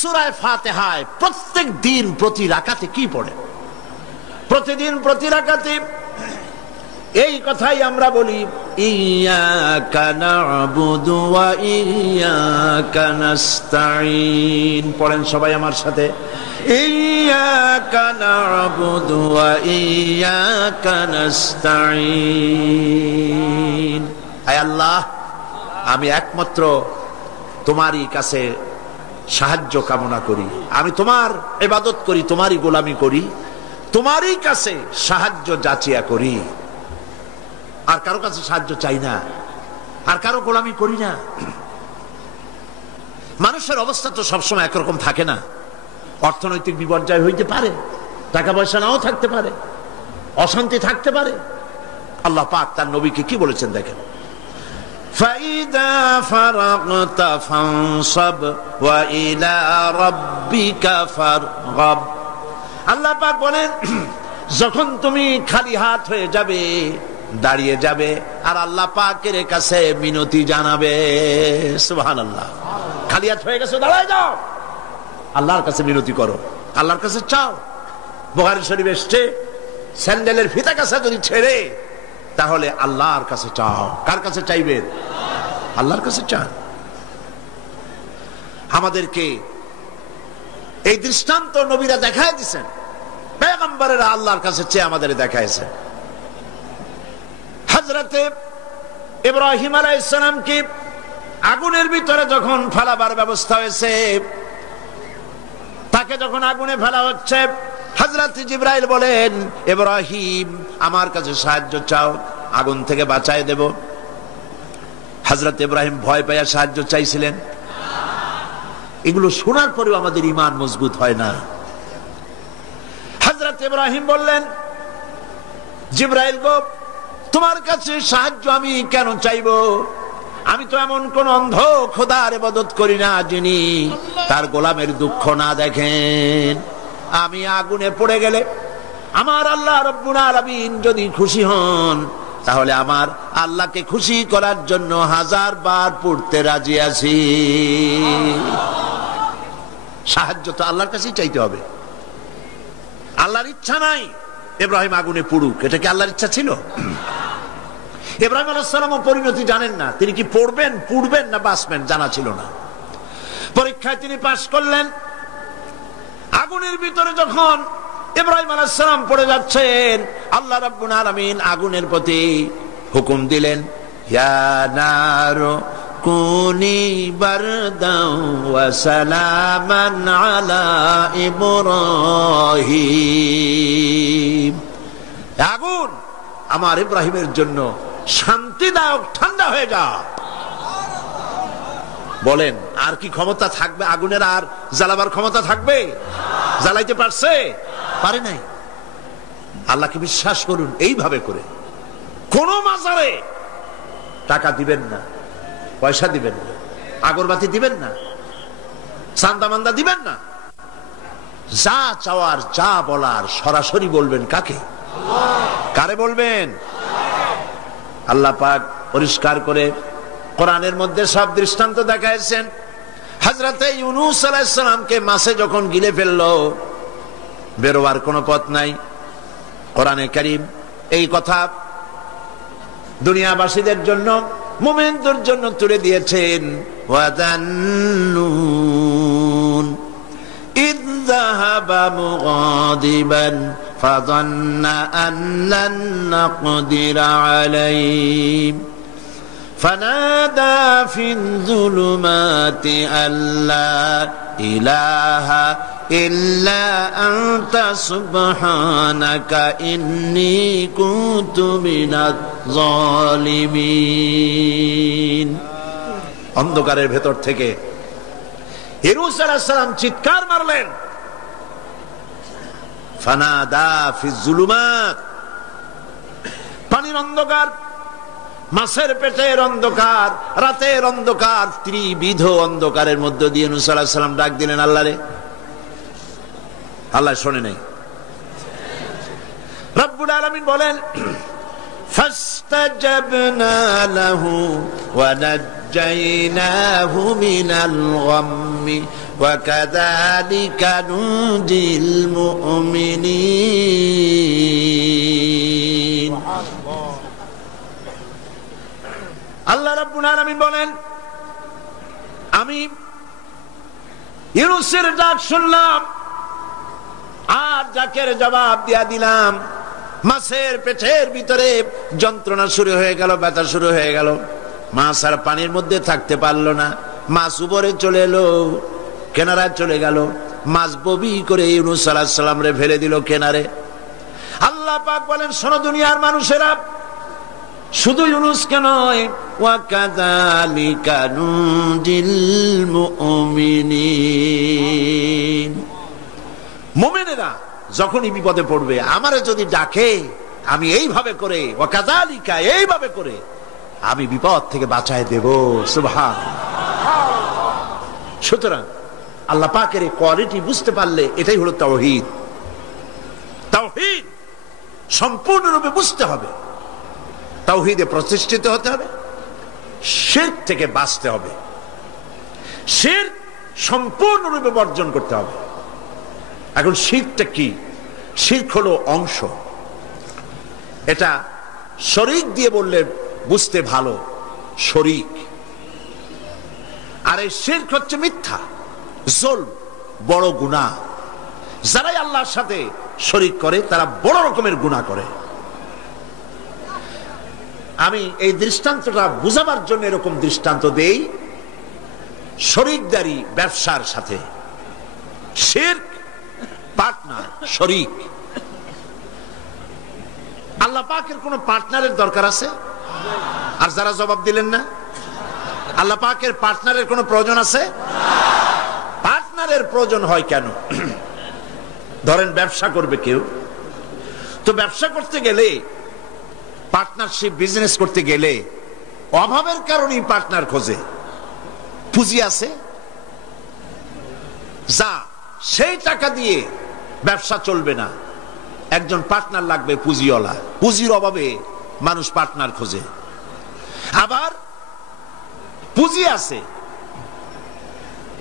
সূরা ফাতিহায় প্রত্যেক দিন প্রতি রাকাতে কি পড়ে? প্রতিদিন প্রতি রাকাতে এই কথাই আমরা বলি, ইয়্যাকা না'বুদু ওয়া ইয়্যাকা নাস্তাঈন। পড়েন সবাই আমার সাথে, ইয়্যাকা না'বুদু ওয়া ইয়্যাকা নাস্তাঈন। হে আল্লাহ, আমি একমাত্র তোমারই কাছে সাহায্য কামনা করি, আমি তোমার ইবাদত করি, তোমারই গোলামি করি, তোমারই কাছে সাহায্য যাচিয়া করি, আর কারো কাছে সাহায্য চাই না, আর কারো গোলামি করি না। মানুষের অবস্থা তো সবসময় একরকম থাকে না, অর্থনৈতিক বিপর্যয় হইতে পারে, টাকা পয়সা নাও থাকতে পারে, অশান্তি থাকতে পারে। আল্লাহ পাক তার নবীকে কি বলেছেন দেখেন, ফাইদা ফারাগতা ফানসাব ওয়া ইলা রাব্বিকা ফারগাব। আল্লাহ পাক বলেন, যখন তুমি খালি হাত হয়ে যাবে, দাঁড়িয়ে যাবে, আর আল্লাহ পাকের কাছে মিনতি জানাবে। সুবহানাল্লাহ। খালি হাত হয়ে গেছে, দাঁড়ায় যাও, আল্লাহর কাছে মিনতি করো, আল্লাহর কাছে চাও। বুখারী শরীফে এসেছে, স্যান্ডেলের ফিতা কাছে যদি ছেড়ে, তাহলে আল্লাহর কাছে চাও। কার কাছে চাইবেন? আল্লাহর কাছে চান। আমাদেরকে এই দৃষ্টান্ত নবীরা দেখায় দিয়েছেন, পয়গম্বরেরা আল্লাহর কাছে চেয়ে আমাদের দেখাইছে। হযরতে ইব্রাহিম আলাইহিস সালামকে আগুনের ভিতরে যখন ফেলাবার ব্যবস্থা হয়েছে, তাকে যখন আগুনে ফেলা হচ্ছে, হযরত জিবরাইল বলেন, ইব্রাহিম আমার কাছে সাহায্য চাও, আগুন থেকে বাঁচায় দেব। হযরত ইব্রাহিম ভয় পেয়ে সাহায্য চাইছিলেন। এগুলো শোনার পরেও আমাদের ঈমান মজবুত হয় না। হযরত ইব্রাহিম বললেন, জিবরাইল গো, তোমার কাছে সাহায্য আমি কেন চাইবো? আমি তো এমন কোন অন্ধ খোদার ইবাদত করি না যিনি তার গোলামের দুঃখ না দেখেন। আমি আগুনে পড়ে গেলে আমার আল্লাহ রাব্বুল আলামিন যদি খুশি হন, তাহলে আমার আল্লাহকে খুশি করার জন্য 1000 বার পড়তে রাজি আছি। সাহায্য তো আল্লাহর কাছেই চাইতে হবে। আল্লাহর ইচ্ছা নাই ইব্রাহিম আগুনে পড়ুক, এটা কি আল্লাহর ইচ্ছা ছিল? ইব্রাহিম আলাইহিস সালামও পরিণতি জানেন না, তিনি কি পড়বেন, পুড়বেন না বাঁচবেন জানা ছিল না। পরীক্ষায় তিনি পাশ করলেন। আগুনের ভিতরে যখন ইব্রাহিম আলাইহিস সালাম পড়ে যাচ্ছেন, আল্লাহ রাব্বুল আলামিন আগুনের প্রতি হুকুম দিলেন, ইয়া নারু কুনি বারদাও ওয়া সালামান আলা ইব্রাহিম। আগুন, আমার ইব্রাহিমের জন্য শান্তিদায়ক ঠান্ডা হয়ে যা। বলেন, আর কি ক্ষমতা থাকবে আগুনের? আর জ্বালাবার ক্ষমতা থাকবে? জ্বালাইতে পারছে? পারে নাই। আল্লাহকে বিশ্বাস করুন এইভাবে করে। কোন মাজারে টাকা দিবেন না, পয়সা দিবেন না, আগরবাতি দিবেন না, চান্দা মান্দা দিবেন না। যা চাওয়ার, যা বলার সরাসরি বলবেন। কাকে? কারে বলবেন? আল্লাহ পাক পরিষ্কার করে কোরআনের মধ্যে সব দৃষ্টান্ত দেখাইছেন। হযরতে ইউনূস আলাইহিস সালামকে মাছে যখন গিলে ফেললো, বেরোবার কোনো পথ নাই, কোরআনে কারীম এই কথা দুনিয়াবাসীদের জন্য, মুমিনদের জন্য তুলে দিয়েছেন। ওয়াদান্নুন ইয যাহাবা মুগাদিবান ফাযান্না আন লান নাকদিরা আলাইহি فنادى في الظلمات أن لا إله إلا أنت سبحانك إني كنت من الظالمين। অন্ধকারের ভেতর থেকে ইউনূস আলাইহিস সালাম চিৎকার মারলেন, ফানাদা ফি যুলুমাত, পানির অন্ধকার, মাছের পেটের অন্ধকার, রাতের অন্ধকার, ত্রিবিধ অন্ধকারের মধ্য দিয়ে ইউনূস আলাইহিস সালাম ডাক দিলেন আল্লাহরে। আল্লাহ শোনে নাই। রব্বুল আলামিন বলেন, ফাস্তাজাবনা লাহু ওয়া নাজ্জাইনাহু মিনাল গাম্মি ওয়াকাযালিকা নুজিল মুমিনিন। আল্লাহ রাব্বুল আলামিন বলেন, আমি ইউনূসের ডাক শুনলাম আর ডাকের জবাব দিয়া দিলাম। মাছের পেটের ভিতরে যন্ত্রণা শুরু হয়ে গেল, ব্যথা শুরু হয়ে গেল। মাছ আর পানির মধ্যে থাকতে পারলো না। মাছ উপরে চলে এলো, কেনারায় চলে গেল। মাছ ববি করে ইউনূস আলাইহিস সালাম রে ফেলে দিল কিনারে। আল্লাহ পাক বলেন, শোনো দুনিয়ার মানুষেরা, শুধু ইউনূসকে নয়, ওয়াকাযালিকা নুজিল মুমিনিন। মুমিনেরা যখনই বিপদে পড়বে আমারে যদি ডাকে, আমি এইভাবে করে, ওয়াকাযালিকা এইভাবে করে আমি বিপদ থেকে বাঁচায় দেব। সুবহানাল্লাহ। সুতরাং আল্লাহ পাকের এই কোয়ালিটি বুঝতে পারলে এটাই হলো তাওহীদ। তাওহীদ সম্পূর্ণরূপে বুঝতে হবে, তাওহীদে প্রতিষ্ঠিত হতে হবে, শিরক থেকে বাঁচতে হবে, শিরক সম্পূর্ণরূপে বর্জন করতে হবে। এখন শিরকটা কি? শিরক হলো অংশ। এটা শরীক দিয়ে বললে বুঝতে ভালো, শরীক। আর এই শিরক হচ্ছে মিথ্যা, জুলম, বড় গুনাহ। যারাই আল্লাহর সাথে শরীক করে তারা বড় রকমের গুনাহ করে। আমি এই দৃষ্টান্তটা বুঝাবার জন্য এরকম দৃষ্টান্ত দেই। শরীকদারি ব্যবসার সাথে, শিরক পার্টনার, শরীক। আল্লাহ পাকের কোন পার্টনারের দরকার আছে? আর যারা জবাব দিলেন না, আল্লাহ পাকের পার্টনারের কোন প্রয়োজন আছে? পার্টনারের প্রয়োজন হয় কেন? ধরেন ব্যবসা করবে কেউ, তো ব্যবসা করতে গেলে, পার্টনারশিপ বিজনেস করতে গেলে অভাবের কারণেই পার্টনার খোঁজে। পুঁজি আছে যা, সেই টাকা দিয়ে ব্যবসা চলবে না, একজন পার্টনার লাগবে পুঁজিওয়ালা। পুঁজির অভাবে মানুষ পার্টনার খোঁজে। আবার পুঁজি আছে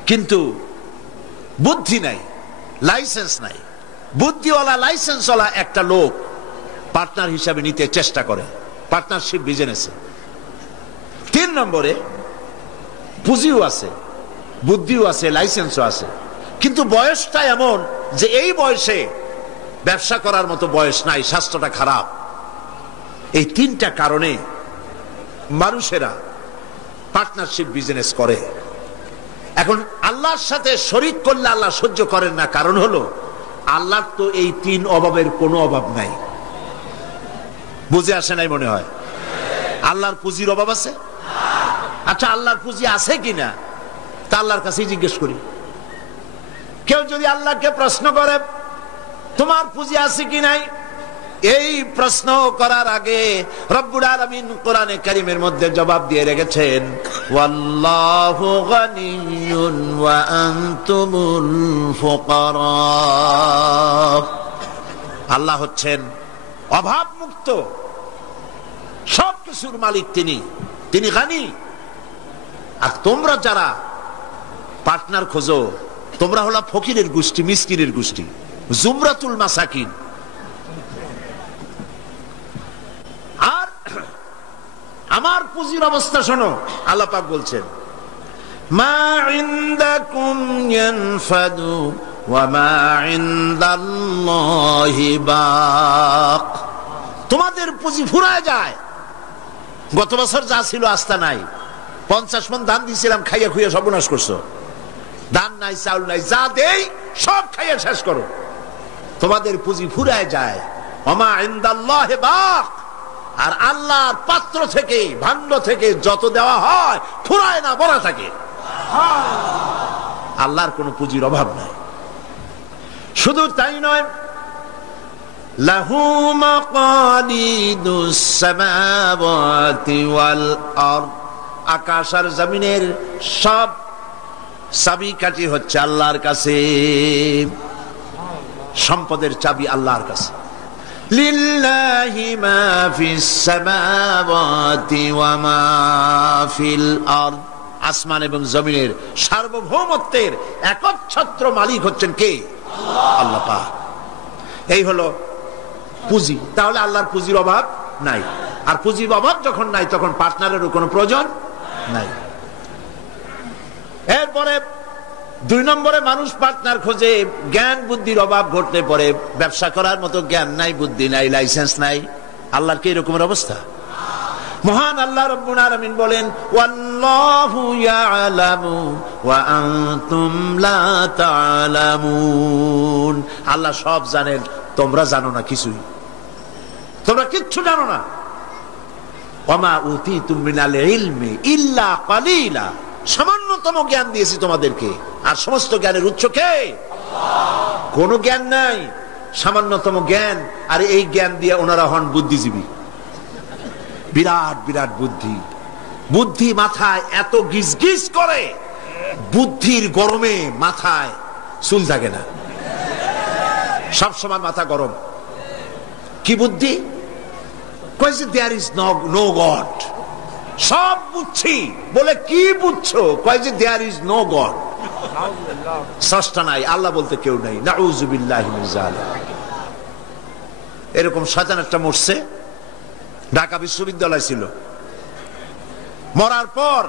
কিন্তু বুদ্ধি নাই, লাইসেন্স নাই। বুদ্ধিওয়ালা লাইসেন্সওয়ালা একটা লোক পার্টনার হিসাবে নিতে চেষ্টা করে পার্টনারশিপ বিজনেসে। 3 নম্বরে পুঁজিও আছে, বুদ্ধিও আছে, লাইসেন্সও আছে, কিন্তু বয়সটা এমন যে এই বয়সে ব্যবসা করার মতো বয়স নাই, স্বাস্থ্যটা খারাপ। এই 3টা কারণে মানুষেরা পার্টনারশিপ বিজনেস করে। এখন আল্লাহর সাথে শরীক করলে আল্লাহ সহ্য করেন না, কারণ হলো আল্লাহর তো এই 3 অভাবের কোনো অভাব নাই। বুঝে আসে নাই মনে হয়? আল্লাহর পুঁজির অভাব আছে? আচ্ছা, আল্লাহর পুঁজি আছে কিনা তা আল্লাহর কাছেই জিজ্ঞেস করি। কেউ যদি আল্লাহকে প্রশ্ন করে তোমার পুঁজি আছে কি নাই, এই প্রশ্ন করার আগে রব্বুল আলামিন কোরআনে কারীমের মধ্যে জবাব দিয়ে রেখেছেন, ওয়াল্লাহু গানিয়্যুন ওয়া আনতুমুল ফুকারা। আল্লাহ হচ্ছেন অভাব মুক্ত, সবকিছুর মালিক তিনি গানি। আর তোমরা যারা পার্টনার খোঁজো, তোমরা হলো ফকিরের গোষ্ঠী, মিসকিনের গোষ্ঠী, জুমরাতুল মাসাকিন। আর আমার পুঁজির অবস্থা শোনো, আল্লাহ পাক বলছেন, মা ইনদাকুম ইয়ানফাদু ওয়া মা ইনদাল্লাহি বাক। তোমাদের পুঁজি ফুরায় যায়। গত বছর যা ছিল আস্থা নাই, 50 মণ ধান দিয়েছিলাম, খাইয়া খুইয়া সর্বনাশ করছো। ধান নাই, চাউল নাই, যা দেই সব খাইয়া শেষ করো। তোমাদের পুঁজি ফুরায় যায়। ওমা ইনদাল্লাহি বাক। আর আল্লাহর পাত্র থেকে, ভাণ্ড থেকে যত দেওয়া হয় ফুরায় না, ভরা থাকে। আল্লাহর কোনো পুঁজির অভাব নাই। শুধু তাই নয়, লাহু মাকালিদুস সামাওয়াতি ওয়াল আরদ। আকাশ আর জমিনের সব চাবিকাঠি হচ্ছে আল্লাহর কাছে। সম্পদের চাবি আল্লাহর কাছে। লিল্লাহি মা ফিস সামাওয়াতি ওয়া মা ফিল আরদ। আসমান এবং জমিনের সার্বভৌমত্বের একচ্ছত্র মালিক হচ্ছেন কে? আল্লাহ পাক। এই হলো পুঁজি। তাহলে আল্লাহর পুঁজির অভাব নাই। আর পুঁজির অভাব যখন নাই তখন পার্টনারেরও কোনো প্রয়োজন নাই। এরপরে 2 নম্বরে মানুষ পার্টনার খোঁজে, জ্ঞান বুদ্ধির অভাব ঘটতে পারে। ব্যবসা করার মতো জ্ঞান নাই, বুদ্ধি নাই, লাইসেন্স নাই। আল্লাহর কি এরকমের অবস্থা? মহান আল্লাহ রাব্বুল আলামিন বলেন, ওয়াল্লাহু ইয়ালামু ওয়া আনতুম লা তা'লামুন। আল্লাহ সব জানেন, তোমরা জানো না কিছুই, তোমরা কিচ্ছু জানো না। ওয়ামা উতীতুম মিনাল ইলমি ইল্লা কালিলা। সামান্যতম জ্ঞান দিয়েছি তোমাদেরকে, আর সমস্ত জ্ঞানের উৎস কে? আল্লাহ। কোনো জ্ঞান নাই, সামান্যতম জ্ঞান। আর এই জ্ঞান দিয়ে ওনারা হন বুদ্ধিজীবী। বিরাট বিরাট বুদ্ধি, বুদ্ধি মাথায় এত গিজ গিজ করে, বুদ্ধির গরমে মাথায় চুল থাকে না, সবসময় মাথা গরম। কি বুদ্ধি? কইছে দেয়ার ইজ নো গড। সব বুঝছি বলে কি বুঝছো? কইছে দেয়ার ইজ নো গড, স্রষ্টা নাই, আল্লাহ বলতে কেউ নাই। নাউযুবিল্লাহি মিন যালিক। এরকম শয়তান একটা মরছে, ঢাকা বিশ্ববিদ্যালয় ছিল। মরার পর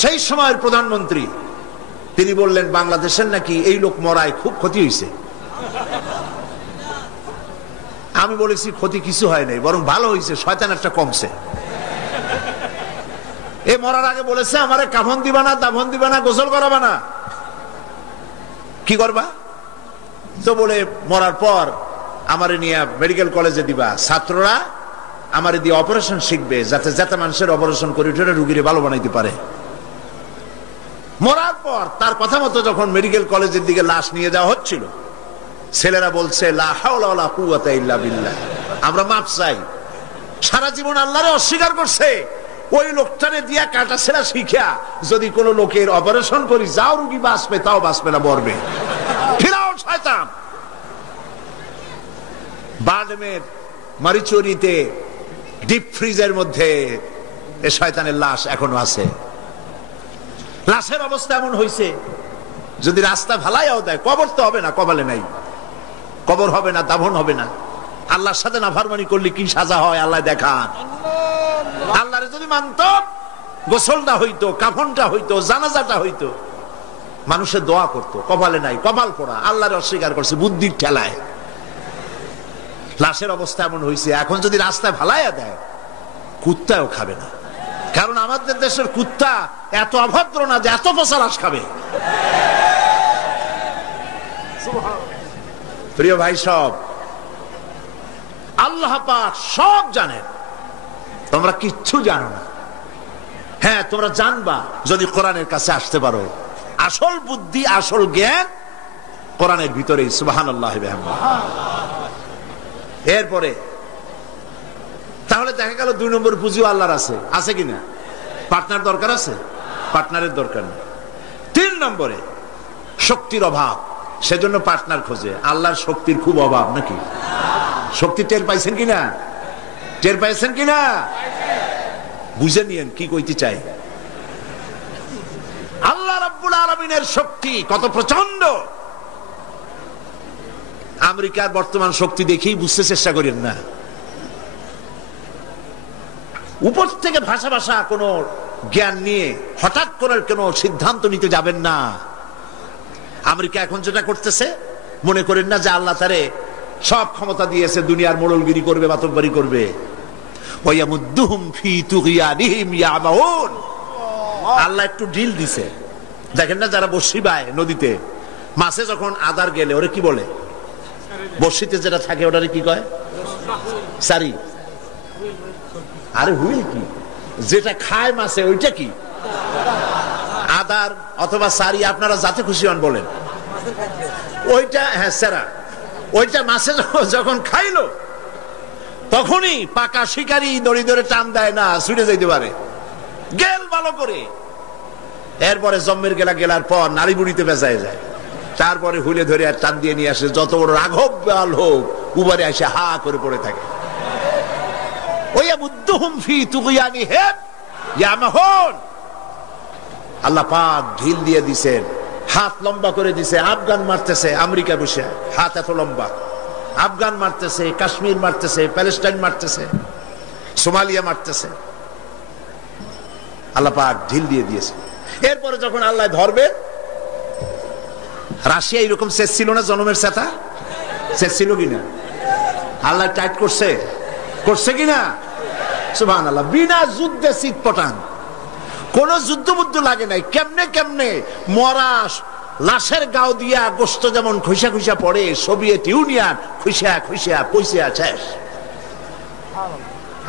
সেই সময়ের প্রধানমন্ত্রী তিনি বললেন, বাংলাদেশের নাকি এই লোক মরায় খুব ক্ষতি হয়েছে। আমি বলেছি ক্ষতি কিছু হয় নাই, বরং ভালো হয়েছে, শয়তান একটা কমছে। এ মরার আগে বলেছে, আমারে কাফন দিবা না, দাফন দিবা না, গোসল করাবা না। কি করবা? তো বলে মরার পর আমারে নিয়ে মেডিকেল কলেজে দিবা, ছাত্ররা আমারে দিয়ে অপারেশন শিখবে, যাতে যাতে মানুষের অপারেশন করে উঠে রুগীরে ভালো বানাইতে পারে। মরার পর তার কথা মতো যখন মেডিকেল কলেজের দিকে লাশ নিয়ে যাওয়া হচ্ছিল, ছেলেরা বলছে, লা হাওলা ওয়ালা কুওয়াতা ইল্লা বিল্লাহ, আমরা মাপ চাই। সারা জীবন আল্লাহরে অস্বীকার করছে। ওই লোকটারে দিয়া কাটা ছেঁড়া শিখা যদি কোন লোকের অপারেশন করি, যাও রুগী বাঁচবে, তাও বাঁচবে না, মরবে। ফিরাও শয়তান। বাডমের মারিচুরিতে ডিপ ফ্রিজের মধ্যে এ শয়তানের লাশ এখনো আছে। লাশের অবস্থা এমন হয়েছে, যদি রাস্তা ভালাইও দেয়, কবর তো হবে না, কপালে নাই, কবর হবে না, দাফন হবে না। আল্লাহর সাথে নাফরমানি করলে কি সাজা হয় আল্লাহ দেখান। আল্লাহরে যদি মানত, গোসলটা হইতো, কাফনটা হইতো, জানাজাটা হইতো, মানুষের দোয়া করতো। কপালে নাই, কপাল পোড়া, আল্লাহরে অস্বীকার করছে বুদ্ধির ঠেলায়। লাশের অবস্থা এমন হয়েছে, এখন যদি রাস্তায় ভালাইয়া দেয়, কুত্তাও খাবে না। কারণ আমাদের দেশের কুত্তা এত অভদ্র না যে এত পচা লাশ খাবে। প্রিয় ভাই, সব আল্লাহ পাক সব জানেন, তোমরা কিচ্ছু জানো না। হ্যাঁ, তোমরা জানবা যদি কোরআনের কাছে আসতে পারো। আসল বুদ্ধি, আসল জ্ঞান কোরআনের ভিতরেই। সুবহানাল্লাহি ওয়া বিহামদিহি। এরপরে তাহলে দেখা গেল 2 নম্বর পুঁজিও আল্লাহর আছে। আছে কিনা? পার্টনার দরকার আছে? পার্টনারের দরকার নেই। 3 নম্বরে শক্তির অভাব, সেজন্য পার্টনার খোঁজে। আল্লাহর শক্তির খুব অভাব নাকি? শক্তি টের পাইছেন কিনা? টের পাইছেন কিনা? বুঝে নিয়েন কি কইতে চাই। আল্লাহ রাব্বুল আলামিনের শক্তি কত প্রচন্ড। আমেরিকার বর্তমান শক্তি দেখেই বুঝতে চেষ্টা করেন না। উপর থেকে ভাষা ভাষা কোন জ্ঞান নিয়ে হঠাৎ করে কোনো সিদ্ধান্ত নিতে যাবেন না। আমেরিকা এখন যেটা করতেছে, মনে করেন না যে আল্লাহ তারে সব ক্ষমতা দিয়েছে, দুনিয়ার মোড়লগিরি করবে, বাতব্বারি করবে। আল্লাহ একটু ঢিল দিছে। দেখেন না, যারা বড়শি বায় নদীতে, মাছে যখন আদার গেলে ওরে কি বলে? বড়শিতে যেটা থাকে ওটারে কি কয়? সারি। আরে হুইল কি? যেটা খায় মাছে ওইটা কি? আদার অথবা সারি, আপনারা যাতে খুশি হন বলেন। ওইটা, হ্যাঁ সেরা। ওইটা মাছে যখন খাইলো, তখনই পাকা শিকারি দড়ি ধরে টান দেয় না, ছুটে যাইতে পারে। গেল ভালো করে। এরপরে জম্মের গেলার পর নারী বুড়িতে বেঁচায় যায়। তারপরে হুলে ধরে আর টান দিয়ে নিয়ে আসে। যত বড় রাঘব বাল হোক, উবারে এসে হা করে পড়ে থাকে। আল্লাহ পাক ঢিল দিয়ে দিছেন, হাত লম্বা করে দিছে, আফগান মারতেছে আমেরিকা বসে, হাত এত লম্বা, আফগান মারতেছে, কাশ্মীর মারতেছে, প্যালেস্টাইন মারতেছে, সোমালিয়া মারতেছে, আল্লাহ পাক ঢিল দিয়ে দিয়েছে। এরপরে যখন আল্লাহ ধরবে, রাশিয়া এরকম শেষ ছিল না, জনমের সেটা শেষ ছিল কিনা? আল্লাহ টাইট করছে, করছে কিনা? সুবহানাল্লাহ। বিনা যুদ্ধে চিৎপটাং, কোন যুদ্ধ লাগে নাই। কেমনে কেমনে মরা লাশের গাও দিয়া গোস্ত যেমন খুশা খুশা পড়ে, সোভিয়েত ইউনিয়ন খুশা খুশা পয়সা শেষ,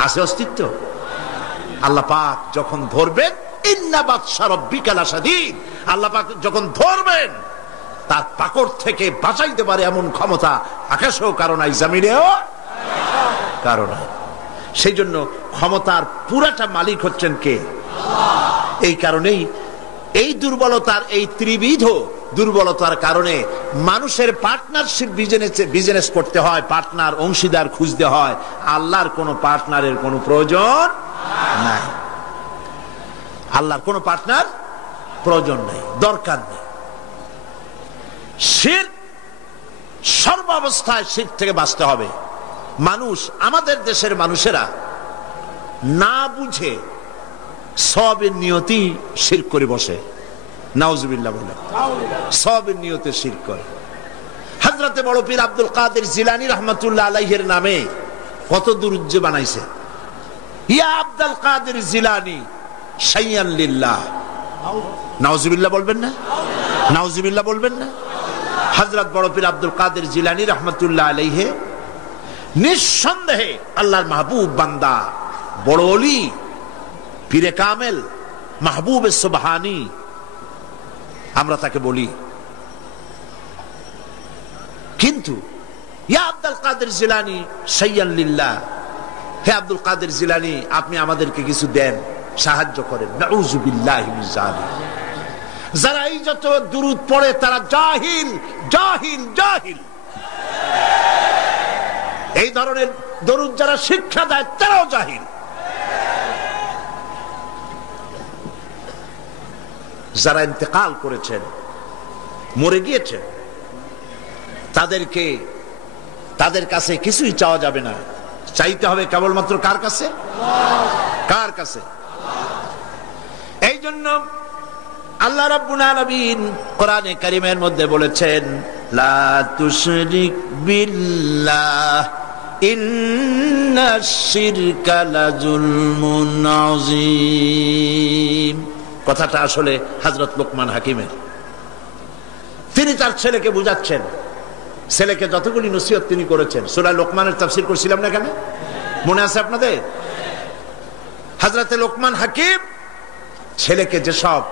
আছে অস্তিত্ব। আল্লাহ পাক যখন ধরবেন, ইন্না বাতশা রাব্বিকা লাশাদীদ, আল্লাহ পাক যখন ধরবেন তার পাকড় থেকে বাঁচাইতে পারে এমন ক্ষমতা আকাশেও কারো নাই, জমিনেও কারো নাই। সেই জন্য ক্ষমতার পুরাটা মালিক হচ্ছেন কে? এই কারণেই এই দুর্বলতার, এই ত্রিবিধ দুর্বলতার কারণে মানুষের পার্টনারশিপ বিজনেস করতে হয়, পার্টনার অংশীদার খুঁজতে হয়। আল্লাহর কোন পার্টনারের কোনো প্রয়োজন নাই, আল্লাহর কোন পার্টনার প্রয়োজন নেই, দরকার নেই। শিরক, সর্বাবস্থায় শিরক থেকে বাঁচতে হবে। মানুষ, আমাদের দেশের মানুষেরা না বুঝে সবের নিয়তি শিরক করে বসে, নাউজুবিল্লাহ বলে, সবের নিয়তে শিরক করে। হযরতে বড় পীর আব্দুল কাদের জিলানী রাহমাতুল্লাহ আলাইহির নামে কত দুরূদ বানাইছে। ইয়া আব্দুল কাদের জিলানী শাইয়ান লিল্লাহ, নাউজুবিল্লাহ বলবেন না? নাউজুবিল্লাহ বলবেন না? হযরত বড় পীর আব্দুল কাদের জিলানী রাহমাতুল্লাহ আলাইহি নিঃসন্দেহে আল্লাহর মাহবুব বান্দা, বড় ওলি, পীরে কামেল, মাহবুবে সুবহানী আমরা তাকে বলি। কিন্তু ইয়া আব্দুল কাদের জিলানী শাইয়ান লিল্লাহ, হে আব্দুল কাদের জিলানী আপনি আমাদেরকে কিছু দেন, সাহায্য করেন। নাউযুবিল্লাহি মিন যালিক। যারা এই যত দুরূদ পড়ে তারা জাহিল, জাহিল, জাহিল। এই ধরনের দরুদ যারা শিক্ষা দেয় তারাও জাহিল। যারা ইন্তেকাল করেছেন, মরে গিয়েছেন, তাদের কাছে কিছুই চাওয়া যাবে না, চাইতে হবে কেবলমাত্র কার কাছে? কার কাছে? এই জন্য আল্লাহ রাব্বুল আলামিন কোরআনে কারীমের মধ্যে বলেছেন, লা তুশরিক বিল্লাহ ইন্নাশ শিরকা লাযুলমুন আযীম। কথাটা আসলে হযরত লোকমান হাকিমের। তিনি তার ছেলেকে বুঝাচ্ছেন, ছেলেকে যতগুলি নসিহত তিনি করেছেন। সূরা লোকমানের তাফসীর করছিলাম না কেন, মনে আছে আপনাদের? হযরতে লোকমান হাকিম ছেলেকে যেসব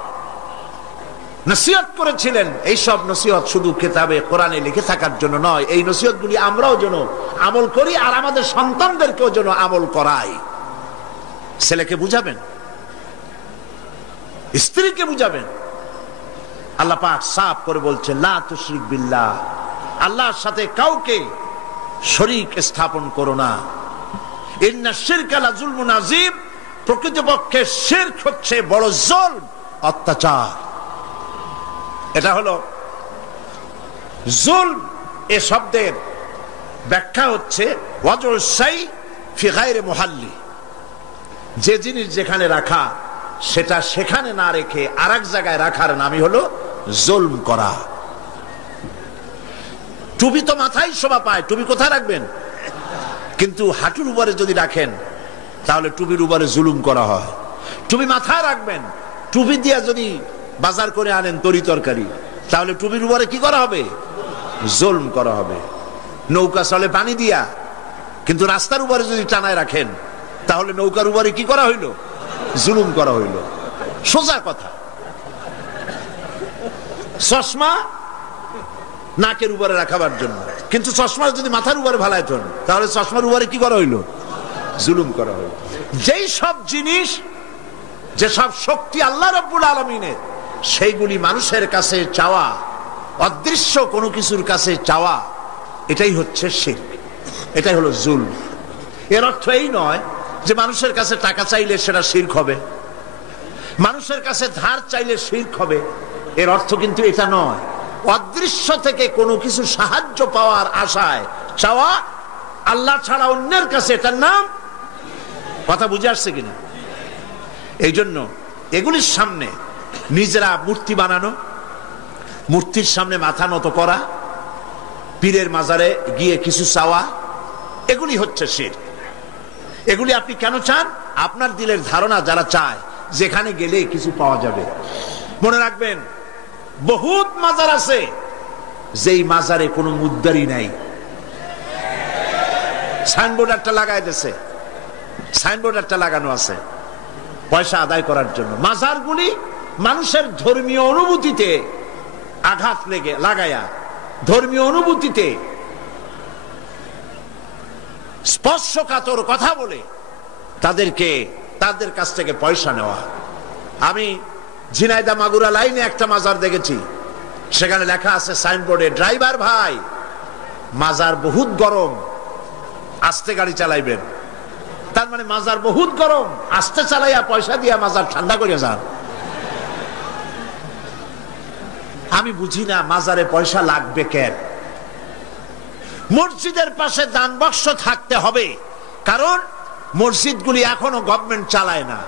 নসিহত করেছিলেন, এই সব নসিহত শুধু কিতাবে কোরআনে লিখে থাকার জন্য নয়, এই নসিহতগুলি আমরাও যেন আমল করি আর আমাদের সন্তানদেরকেও যেন আমল করাই। ছেলেকে বুঝাবেন, স্ত্রীকে বুঝাবেন। আল্লাহ পাক সাফ করে বলছেন, লা তুশরিক বিল্লাহ, আল্লাহর সাথে কাউকে শরীক স্থাপন করো না। ইন্নাশ শিরকা লাযুলমুন আযীম, প্রকৃতপক্ষে শিরক হচ্ছে বড় জুলম, অত্যাচার। এটা হলো জুলম। এ শব্দের ব্যাখ্যা হচ্ছে ওয়াজউল শাই ফি গায়রি মুহাল্লি, যে জিনিস যেখানে রাখা সেটা সেখানে না রেখে আরেক জায়গায় রাখার নামই হলো জুলম করা। টুপি তো মাথায় শোভা পায়, টুপি কোথায় রাখবেন? কিন্তু হাঁটুর উপরে যদি রাখেন তাহলে টুপির উপরে জুলুম করা হয়। টুপি মাথায় রাখবেন, টুপি দিয়া যদি বাজার করে আনেন তরি তরকারি, তাহলে টুপির উপরে কি করা হবে? জুলম করা হবে। নৌকা চলে পানি দিয়া, কিন্তু রাস্তার উপরে যদি টানায় রাখেন তাহলে নৌকার উপরে কি করা হইল? জুলুম করা হইল। সোজা কথা। চশমা নাকের উপরে রাখাবার জন্য, কিন্তু চশমা যদি মাথার উপরে ভালাইতেন তাহলে চশমার উপরে কি করা হইল? জুলুম করা হইল। যেই সব জিনিস, যেসব শক্তি আল্লাহ রাব্বুল আলামিনের, সেইগুলি মানুষের কাছে চাওয়া, অদৃশ্য কোনো কিছুর কাছে চাওয়া, এটাই হচ্ছে শিরক, এটাই হলো জুলম। এর অর্থ এই নয় যে মানুষের কাছে টাকা চাইলে সেটা শিরক হবে। মানুষের কাছে ধার চাইলে শিরক হবে, এর অর্থ কিন্তু এটা নয়। অদৃশ্য থেকে কোনো কিছু সাহায্য পাওয়ার আশায় চাওয়া আল্লাহ ছাড়া অন্যের কাছে, এটার নাম, কথা বুঝে আসছে কিনা? এই জন্য এগুলির সামনে নিজেরা মূর্তি বানানো, মূর্তির সামনে মাথা নত করা, পীরের মাজারে গিয়ে কিছু চাওয়া, এগুলি হচ্ছে শিরক। এগুলি আপনি কেন চান? আপনার দিলের ধারণা যারা চায় যেখানে গেলে কিছু পাওয়া যাবে। মনে রাখবেন, বহুত মাজার আছে যেই মাজারে কোনো মুদ্দারি নাই, সাইনবোর্ড একটা লাগাই দিয়েছে, সাইনবোর্ড একটা লাগানো আছে পয়সা আদায় করার জন্য। মাজারগুলি মানুষের ধর্মীয় অনুভূতিতে আঘাত লাগায়া, ধর্মীয় অনুভূতিতে স্পর্শকাতর কথা বলে তাদের কাছ থেকে পয়সা নেওয়া। আমি ঝিনাইদহ মাগুরা লাইনে একটা মাজার দেখেছি, সেখানে লেখা আছে সাইনবোর্ডে, ড্রাইভার ভাই মাজার বহুত গরম, আস্তে গাড়ি চালাইবেন। তার মানে মাজার বহুত গরম, আস্তে চালাইয়া পয়সা দিয়া মাজার ঠান্ডা করে যান। আমি বুঝি না মাজারে পয়সা লাগবে কেন? মসজিদের পাশে দান বাক্স থাকতে হবে, কারণ মসজিদগুলি এখনো গভর্নমেন্ট চালায় না।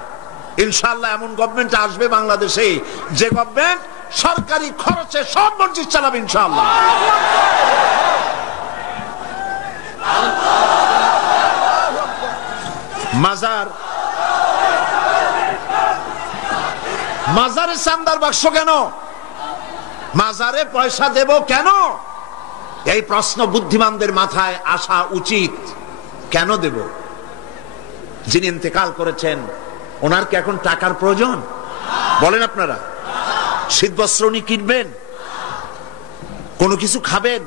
ইনশাআল্লাহ এমন গভর্নমেন্ট আসবে বাংলাদেশে যে গভর্নমেন্ট সরকারি খরচে সব মসজিদ চালাবে ইনশাআল্লাহ। মাজারে চান্দার বাক্স কেন? মাজারে পয়সা দেব কেন? এই প্রশ্ন বুদ্ধিমানদের মাথায় আসা উচিত। কেন দেব? যিনি ইন্তেকাল করেছেন ওনার কি এখন টাকার প্রয়োজন? বলেন আপনারা। শীতবস্ত্র উনি কিনবেন, কোনো কিছু খাবেন?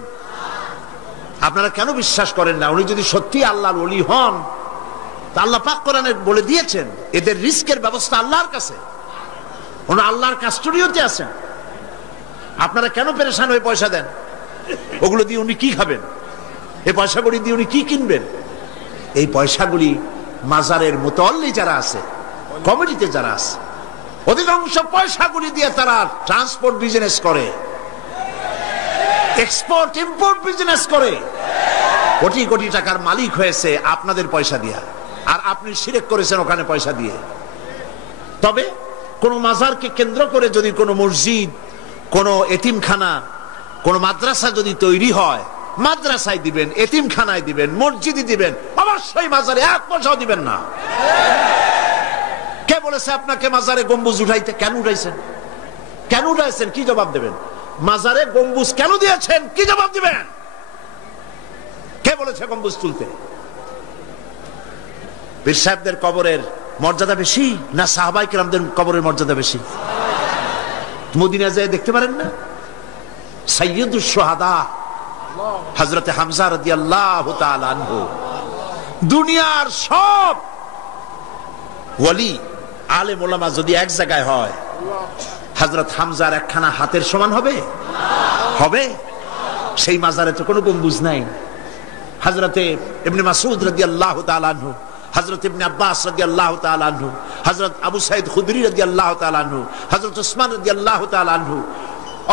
আপনারা কেন বিশ্বাস করেন না? উনি যদি সত্যি আল্লাহর ওলি হন, তা আল্লাহ পাক কোরআনে বলে দিয়েছেন এদের রিস্কের ব্যবস্থা আল্লাহর কাছে, উনি আল্লাহর কাস্টোডিওতে আছেন। আপনারা কেন পেরেশান হয়ে পয়সা দেন? ওগুলো দিয়ে উনি কি খাবেন? এই পয়সাগুলি দিয়ে উনি কি কিনবেন? এই পয়সাগুলি মাজারের মুতাল্লি যারা আছে, কমিটিতে যারা আছে, অধিকাংশ পয়সাগুলি দিয়ে তারা ট্রান্সপোর্ট বিজনেস করে, এক্সপোর্ট ইম্পোর্ট বিজনেস করে, কোটি কোটি টাকার মালিক হয়েছে আপনাদের পয়সা দিয়া, আর আপনি শিরক করেছেন ওখানে পয়সা দিয়ে। তবে কোন মাজারকে কেন্দ্র করে যদি কোনো মসজিদ, কোন এতিমখানা, কোন মাদ্রাসা যদি তৈরি হয়, মাদ্রাসায় দিবেন, এতিমখানায় দিবেন, মসজিদে দিবেন, অবশ্যই মাজারে এক পয়সাও দিবেন না। কে বলেছে আপনাকে মাজারে গম্বুজ উঠাইতে? কেন উঠাইছেন? কেন উঠাইছেন? কি জবাব দেবেন? মাজারে গম্বুজ কেন দিয়েছেন? কি জবাব দিবেন? কে বলেছে গম্বুজ তুলতে? পীর সাহেবদের কবরের মর্যাদা বেশি না সাহাবায়ে কেরামদের কবরের মর্যাদা বেশি? মদিনা যায় দেখতে পারেন না? সাইয়্যিদুশ শুহাদা হযরত হামজা রাদিয়াল্লাহু তাআলা আনহু, দুনিয়ার সব ওয়ালি আলেম ওলামা যদি এক জায়গায় হয়, হযরত হামজার একখানা হাতের সমান হবে? হবে? সেই মাজারে তো কোনো গম্বুজ নাই। হযরতে ইবনে মাসউদ রাদিয়াল্লাহু তাআলা আনহু, হযরত ইবনে আব্বাস রাদিয়াল্লাহু তাআলা আনহু, হযরত আবু সাঈদ খুদরি রাদিয়াল্লাহু তাআলা আনহু, হযরত উসমান রাদিয়াল্লাহু তাআলা আনহু,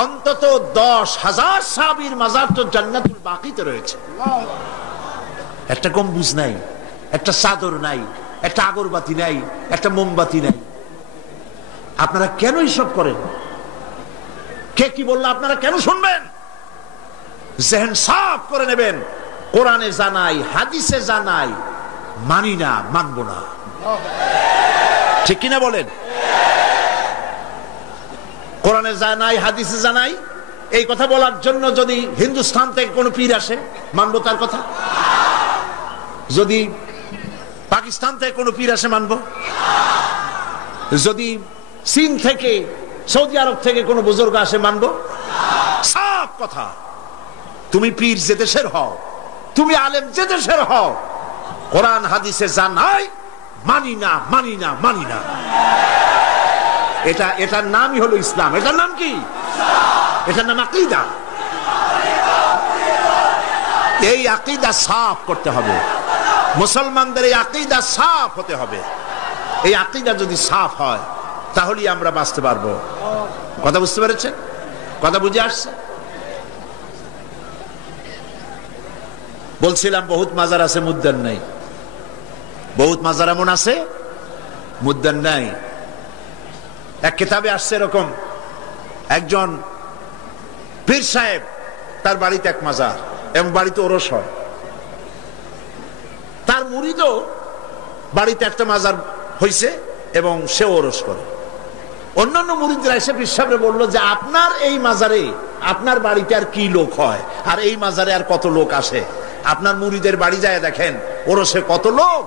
অন্তত 10,000 সাহাবীর মাজার তো জান্নাতুল বাকিতে রয়েছে। একটা গম্বুজ নাই, একটা চাদর নাই, একটা আগরবাতি নাই, একটা মোমবাতি নাই। আপনারা কেন এসব করেন? কে কি বললো আপনারা কেন শুনবেন? জেহেন সাফ করে নেবেন। কোরআনে জানাই, হাদিসে জানাই, মানি না, মানব না। ঠিক কিনা বলেন? কোরআনে জানাই, হাদিসে জানাই, এই কথা বলার জন্য যদি হিন্দুস্তান থেকে কোনো পীর আসে, মানবো তার কথা? যদি পাকিস্তান থেকে কোনো পীর আসে, মানবো? যদি চীন থেকে, সৌদি আরব থেকে কোনো বুজুর্গ আসে, মানবো? সাফ কথা। তুমি পীর যে দেশের হও, তুমি আলেম যে দেশের হও, কোরআন হাদিসে জানাই, মানি না, মানি না, মানি না। এটার নামই হলো ইসলাম। এটার নাম কি? এটার নাম আকীদা। এই আকীদা সাফ করতে হবে। মুসলমানদের এই আকীদা সাফ হতে হবে। এই আকীদা যদি সাফ হয়, তাহলেই আমরা বাঁচতে পারবো। কথা বুঝতে পেরেছেন? কথা বুঝে আসছে? বলছিলাম বহুত মাজার আছে, মুদ্দার নাই। বহুত মাজার এমন আছে, মুদ্দার নাই। এক কিতাবে আসছে এরকম, একজন পীর সাহেব, তার বাড়িতে এক মাজার এবং বাড়িতে ওরস হয়। তার মুরিদও বাড়িতে একটা মাজার হয়েছে এবং সে ওরস করে। অন্যান্য মুরিদরা এসে পীর সাহেবরে বললো যে আপনার এই মাজারে আপনার বাড়িতে আর কি লোক হয়, আর এই মাজারে আর কত লোক আসে? আপনার মুরিদের বাড়ি যায় দেখেন, ওরসে কত লোক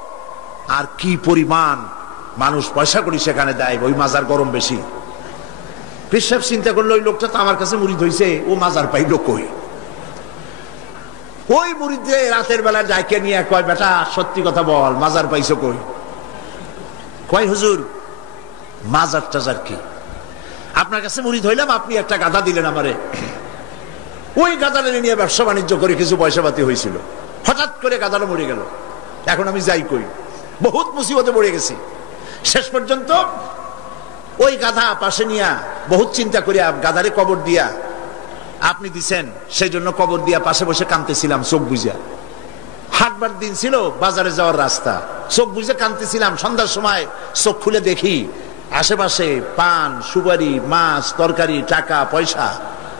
আর কি পরিমাণ মানুষ পয়সা করি সেখানে দেয়, ওই মাজার গরম বেশি। পীর সাহেব চিন্তা করলো ওই লোকটা তো আমার কাছে মুরিদ হয়েছে, ও মাজার পাইল কই? ওই মুরিদে রাতের বেলা যাইকে নিয়ে কয়, বেটা সত্যি কথা বল, মাজার পাইছো কই? কয় হুজুর মাজার টাজার কি, আপনার কাছে মুরিদ হইলাম, আপনি একটা গাধা দিলেন আমারে, ওই গাধাটা নিয়ে ব্যবসা বাণিজ্য করে কিছু পয়সা পাতি হয়েছিল, হঠাৎ করে গাধাটা মরে গেল, এখন আমি যাই কই? বহুত মুসিবতে পড়ে গেছি। শেষ পর্যন্ত ওই গাধা পাশে নিয়া বহুত চিন্তা করিয়া গাধারে কবর দিয়া, আপনি দিছেন সেই জন্য কবর দিয়া পাশে বসে কাঁদতেছিলাম চোখ বুঝা। হাটবার দিন ছিল, বাজারে যাওয়ার রাস্তা, চোখ বুঝে কাঁদতেছিলাম। সন্ধ্যার সময় চোখ খুলে দেখি আশেপাশে পান, সুপারি, মাছ, তরকারি, টাকা পয়সা।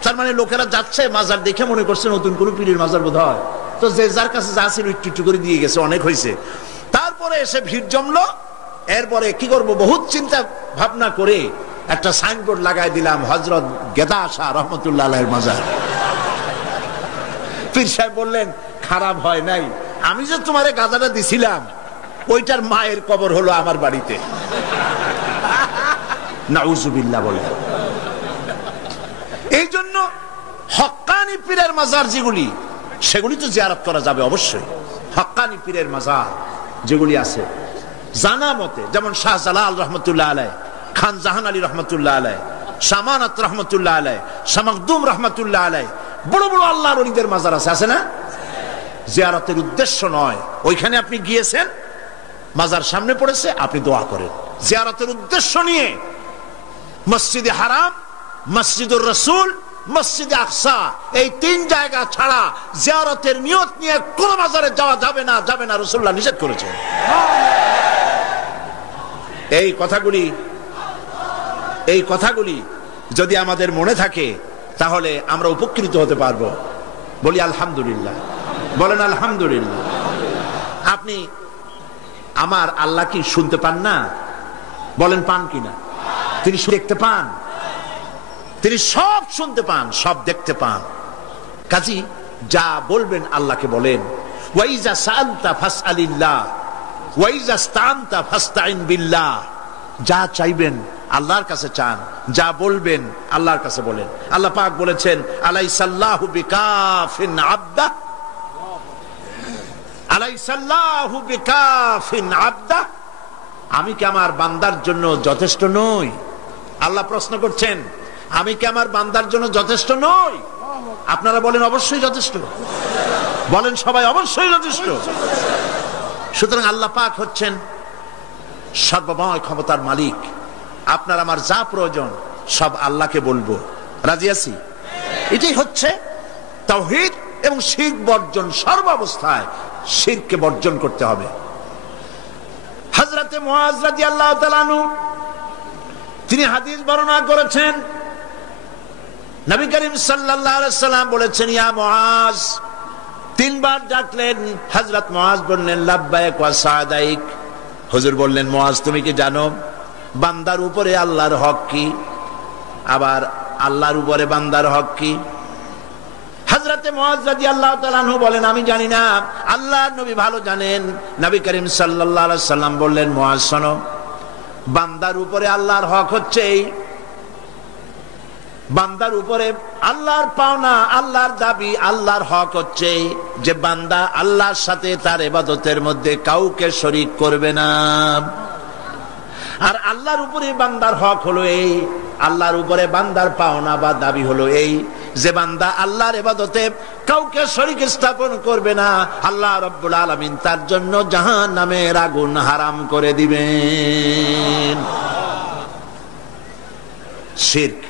তার মানে লোকেরা যাচ্ছে, মাজার দেখে মনে করছে নতুন কোনো পীরের মাজার বোধ হয়, তো যে যার কাছে যা ছিল একটু একটু করে দিয়ে গেছে, অনেক হয়েছে। তারপরে এসে ভিড় জমলো। এরপরে কি করব, বহুত চিন্তা ভাবনা করে একটা সাইনবোর্ড লাগাই দিলাম, হযরত গেদা শাহ রহমতুল্লাহ আলাইহির মাজার। পীর সাহেব বললেন খারাপ হয় নাই, আমি যে তোমারে গাধাটা দিছিলাম ওইটার মায়ের কবর হলো আমার বাড়িতে। নাউজুবিল্লাহ বলে। এই জন্য হক্কানি পীরের মাজার যেগুলি, সেগুলি তো জিয়ারত করা যাবে অবশ্যই। হক্কানি পীরের মাজার যেগুলি আছে জানা মতে, যেমন শাহজালাল রহমতুল্লাহ আলাই, খান জাহান আলী রহমতুল্লাহ আলাই, শামানাত রহমতুল্লাহ আলাই, শামাকদুম রহমতুল্লাহ আলাই, বড় বড় আল্লাহর ওলিদের মাজার আছে, আছে না? জিয়ারতের উদ্দেশ্য নয়, ওইখানে আপনি গিয়েছেন, মাজার সামনে পড়েছে, আপনি দোয়া করেন। জিয়ারতের উদ্দেশ্য নিয়ে মসজিদে হারাম, মসজিদুর রাসূল, মসজিদে আকসা, এই তিন জায়গা ছাড়া জিয়ারতের নিয়ত নিয়ে কোন মাজারে যাওয়া যাবে না, যাবে না, রাসূলুল্লাহ নিষেধ করেছেন। এই কথাগুলি যদি আমাদের মনে থাকে তাহলে আমরা উপকৃত হতে পারবো। বলি আলহামদুলিল্লাহ, বলেন আলহামদুলিল্লাহ। আপনি আমার আল্লাহ কি শুনতে পান না? বলেন পান কিনা? তিনি দেখতে পান, তিনি সব শুনতে পান, সব দেখতে পান। কাজী যা বলবেন আল্লাহকে বলেন। ওয়াইজা সাআলতা ফাসআলিল্লাহ ওয়াইজা ইসতাআনতা ফাসতাইন বিল্লাহ। যা চাইবেন আল্লাহর কাছে চান, যা বলবেন আল্লাহর কাছে বলেন। আল্লাহ পাক বলেছেন আলাইসাল্লাহু বিকাফিন আবদা, আলাইসাল্লাহু বিকাফিন আবদা। আমি কি আমার বান্দার জন্য যথেষ্ট নই? আল্লাহ প্রশ্ন করছেন, আমি কি আমার বান্দার জন্য যথেষ্ট নই? আপনারা বলেন অবশ্যই যথেষ্ট, বলেন সবাই অবশ্যই যথেষ্ট। সুতরাং আল্লাহ পাক হচ্ছেন সর্বময় ক্ষমতার মালিক। আপনার আমার যা প্রয়োজন সব আল্লাহকে বলবো, রাজি আছি? এটাই হচ্ছে তাওহীদ এবং শিরক বর্জন। সর্বাবস্থায় শিরককে বর্জন করতে হবে। হযরতে মুআজ রাদিয়াল্লাহু তাআলা আনহু তিনি হাদিস বর্ণনা করেছেন, নবী করিম সাল্লাল্লাহু আলাইহি সাল্লাম বলেছেন ইয়া মুআজ, তিনবার ডাকলেন। হযরত মুআজ বললেন লাব্বাইক ওয়া সাদাইক। হুজুর বললেন মুআজ তুমি কি জানো বান্দার উপরে আল্লাহর হক কি, আবার আল্লাহর উপরে বান্দার হক কি? হযরতে মুআজ রাদিয়াল্লাহু তাআলা আনহু বলেন আমি জানি না, আল্লাহর নবী ভালো জানেন। নবী করিম সাল্লাল্লাহু আলাইহি সাল্লাম বললেন মুআজ শোনো, বান্দার উপরে আল্লাহর হক হচ্ছে এই, বান্দার উপরে আল্লাহর পাওনা, আল্লাহর দাবি, আল্লাহর হক হচ্ছে যে বান্দা আল্লাহর সাথে তার ইবাদতের মধ্যে কাউকে শরীক করবে না। আর আল্লাহর উপরে বান্দার হক হলো এই, আল্লাহর উপরে বান্দার পাওনা বা দাবি হলো এই যে বান্দা আল্লাহর ইবাদতে কাউকে শরীক স্থাপন করবে না। আল্লাহ রাব্বুল আলামিন তার জন্য জাহান্নামের আগুন হারাম করে দিবেন। শিরক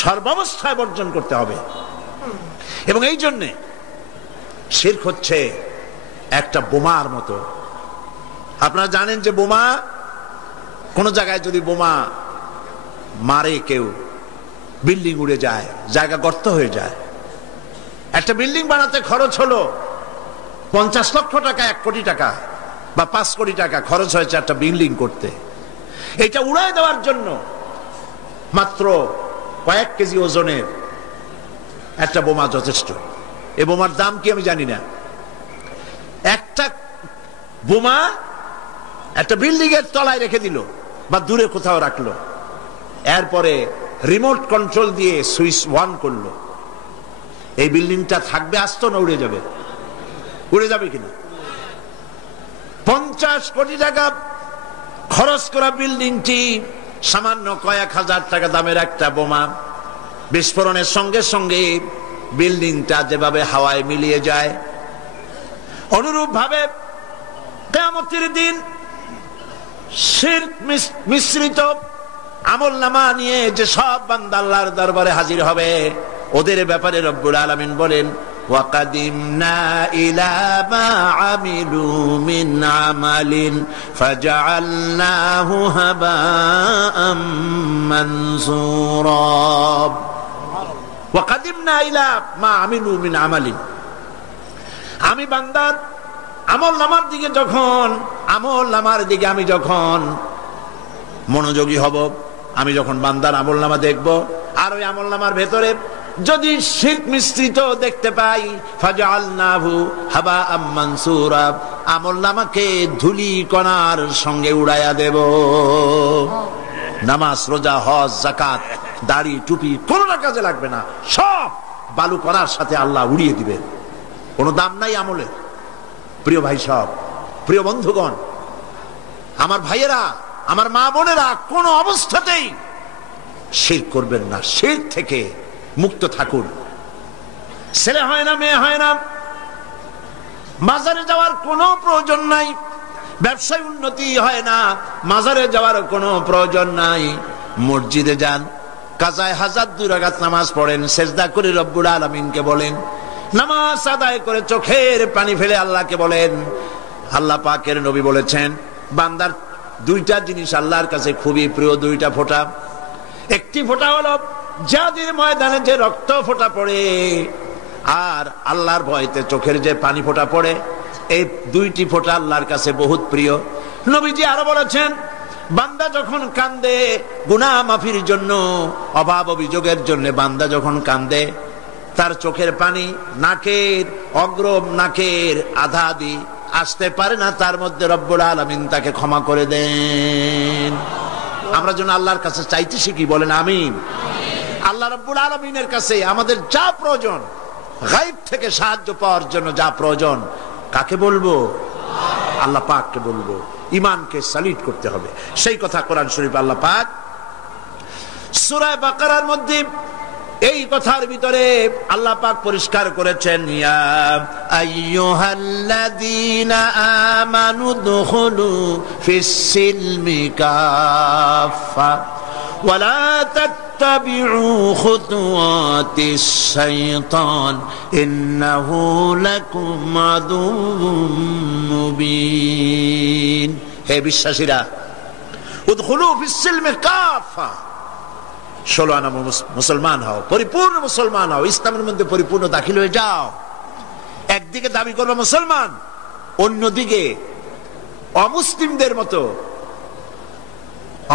সর্বাবস্থায় বর্জন করতে হবে। এবং এই জন্যে শিরক হচ্ছে একটা বোমার মতো। আপনারা জানেন যে বোমা, কোন জায়গায় যদি বোমা মারে কেউ, বিল্ডিং উড়ে যায়, জায়গা গর্ত হয়ে যায়। একটা বিল্ডিং বানাতে খরচ হলো 50 লক্ষ টাকা, 1 কোটি টাকা বা 5 কোটি টাকা খরচ হয়েছে একটা বিল্ডিং করতে। এটা উড়ায় দেওয়ার জন্য মাত্র কয়েক কেজি ওজনের একটা বোমা যথেষ্ট। এই বোমার দাম কি আমি জানি না। একটা বোমা একটা বিল্ডিং এর তলায় রেখে দিল বা দূরে কোথাও রাখলো, এরপরে রিমোট কন্ট্রোল দিয়ে সুইচ অন করলো, এই বিল্ডিংটা থাকবে আস্ত না উড়ে যাবে? উড়ে যাবে কিনা? 50 কোটি টাকা খরচ করা বিল্ডিংটি সামান্য কয়েক হাজার টাকা দামের একটা বোমা বিস্ফোরণের সঙ্গে সঙ্গে বিল্ডিংটা যেভাবে হাওয়ায় মিলিয়ে যায়, অনুরূপ ভাবে কিয়ামতের দিন শিরক মিশ্রিত আমলনামা নিয়ে যে সব বান্দা আল্লাহর দরবারে হাজির হবে, ওদের ব্যাপারে রব্বুল আলামিন বলেন, ওয়াকাদিমনা ইলা মা আমিলু মিন আমালিন ফাজআলনাহু হাবাআম মানসুরা। ওয়াকাদিমনা ইলা মা আমিলু মিন আমালিন, আমি বান্দার আমলনামার দিকে আমি যখন মনোযোগী হব, আমি যখন বান্দার আমলনামা দেখব, আর ওই আমলনামার ভেতরে যদি শিরক মিশ্রিত দেখতে পাই, ফাজআলনাহু হাবাআম মানসুরা, আমলনামাকে ধুলি কণার সঙ্গে উড়াইয়া দেব। নামাজ, রোজা, হজ, যাকাত, দাড়ি, টুপি কোনটা কাজে লাগবে না, সব বালু কণার সাথে আল্লাহ উড়িয়ে দিবেন। কোনো দাম নাই আমলের। প্রিয় ভাই সব, প্রিয় বন্ধুগণ, আমার ভাইয়েরা, আমার মা বোনেরা, কোন অবস্থাতেই শিরক করবেন না। শিরক থেকে মুক্ত থাকুন। ছেলে হয় না, মেয়ে হয় না, মাজারে যাওয়ার কোনো প্রয়োজন নাই। ব্যবসায় উন্নতি হয় না, মাজারে যাওয়ার কোনো প্রয়োজন নাই। মসজিদে যান, কাজায় হাজার 2 রাকাত নামাজ পড়েন, সেজদা করে রব্বুল আলামিনকে বলেন, নামাজ আদায় করে চোখের পানি ফেলে আল্লাহকে বলেন। আল্লাহ পাকের নবী বলেছেন, বান্দার 2টা জিনিস আল্লাহর কাছে খুবই প্রিয়, 2টা ফোঁটা। একটি ফোঁটা হলো জিহাদের ময়দানে যে রক্ত ফোঁটা পড়ে, আর আল্লাহর ভয়তে চোখের যে পানি ফোঁটা পড়ে, এই 2টি ফোঁটা আল্লাহর কাছে বহুত প্রিয়। নবীজি আরো বলেছেন, বান্দা যখন কান্দে গুনাহ মাফির জন্য, অভাব অভিযোগের জন্য বান্দা যখন কান্দে, তার চোখের পানি নাকের অগ্রম, নাকের আধা আধি আসতে পারে না, তার মধ্যে রব্বুল আলামিন তাকে ক্ষমা করে দেন। আমরা যেন আল্লাহর কাছে চাইতে শিখি, বলেন আমিন। আল্লাহ রব্বুল আলামিনের কাছে আমাদের যা প্রয়োজন, গায়ব থেকে সাহায্য পাওয়ার জন্য যা প্রয়োজন, কাকে বলবো? আল্লাহ পাককে বলবো। ঈমানকে সালিট করতে হবে। সেই কথা কোরআন শরীফ আল্লাহ পাক সূরা বাকারার মধ্যে এই কথার ভিতরে আল্লাহ পাক পরিষ্কার করেছেন, ইয়া আইয়ুহাল্লাযীনা আমানু দুখুলু ফিস-সিলমি কাফা ওয়া লা তাত্তাবিউ খুতুওয়াতিশ শাইতান ইন্নাহু লাকুম আদুউম মুবিন। হে বিশ্বাসীরা, উদখুলু ফিস-সিলমি কাফা, 16 আনা মুসলমান হও, পরিপূর্ণ মুসলমান হও, ইসলামের মধ্যে পরিপূর্ণ দাখিল হয়ে যাও। একদিকে দাবি করবে মুসলমান, অন্যদিকে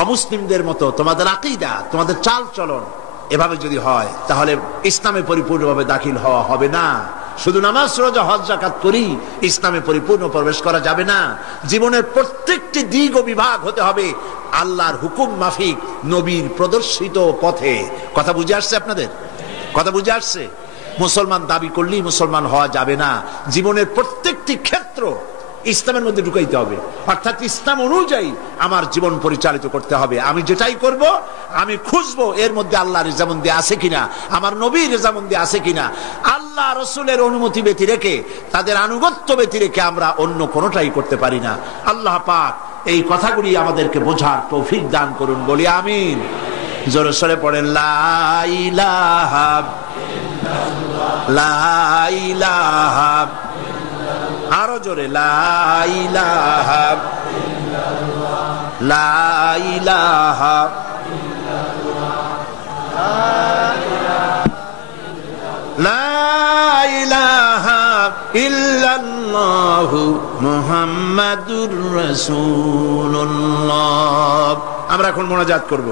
অমুসলিমদের মতো তোমাদের আকীদা, তোমাদের চাল চলন এভাবে যদি হয়, তাহলে ইসলামে পরিপূর্ণভাবে দাখিল হওয়া হবে না। শুধু নামাজ, রোজা, হজ, যাকাত করি ইসলামে পরিপূর্ণ প্রবেশ করা যাবে না। জীবনের প্রত্যেকটি দিক ও বিভাগ হতে হবে আল্লাহর হুকুম মাফিক, নবীর প্রদর্শিত পথে। কথা বুঝে আসছে আপনাদের? কথা বুঝে আসছে? মুসলমান দাবি করলেই মুসলমান হওয়া যাবে না। জীবনের প্রত্যেকটি ক্ষেত্র ইসলামের মধ্যে ঢুকাইতে হবে, অর্থাৎ ইসলাম অনুযায়ী আমার জীবন পরিচালিত করতে হবে। আমি যেটাই করব আমি খুঁজবো এর মধ্যে আল্লাহর রেজামন্দি আছে কিনা, আমার নবীর রেজামন্দি আছে কিনা। আল্লাহ রসুলের অনুমতি ব্যতি রেখে, তাদের আনুগত্য ব্যতি রেখে আমরা অন্য কোনোটাই করতে পারি না। আল্লাহ পাক এই কথাগুলি আমাদেরকে বোঝার তৌফিক দান করুন, বলি আমিন। জোরে সরে পড়েন লা ইলাহা, লা ইলাহা, আরো জোরে লা ইলাহা, লা ইলাহা, লা ইলাহা ইল্লাল্লাহু মুহাম্মাদুর রাসূলুল্লাহ। আমরা এখন মোনাজাত করব,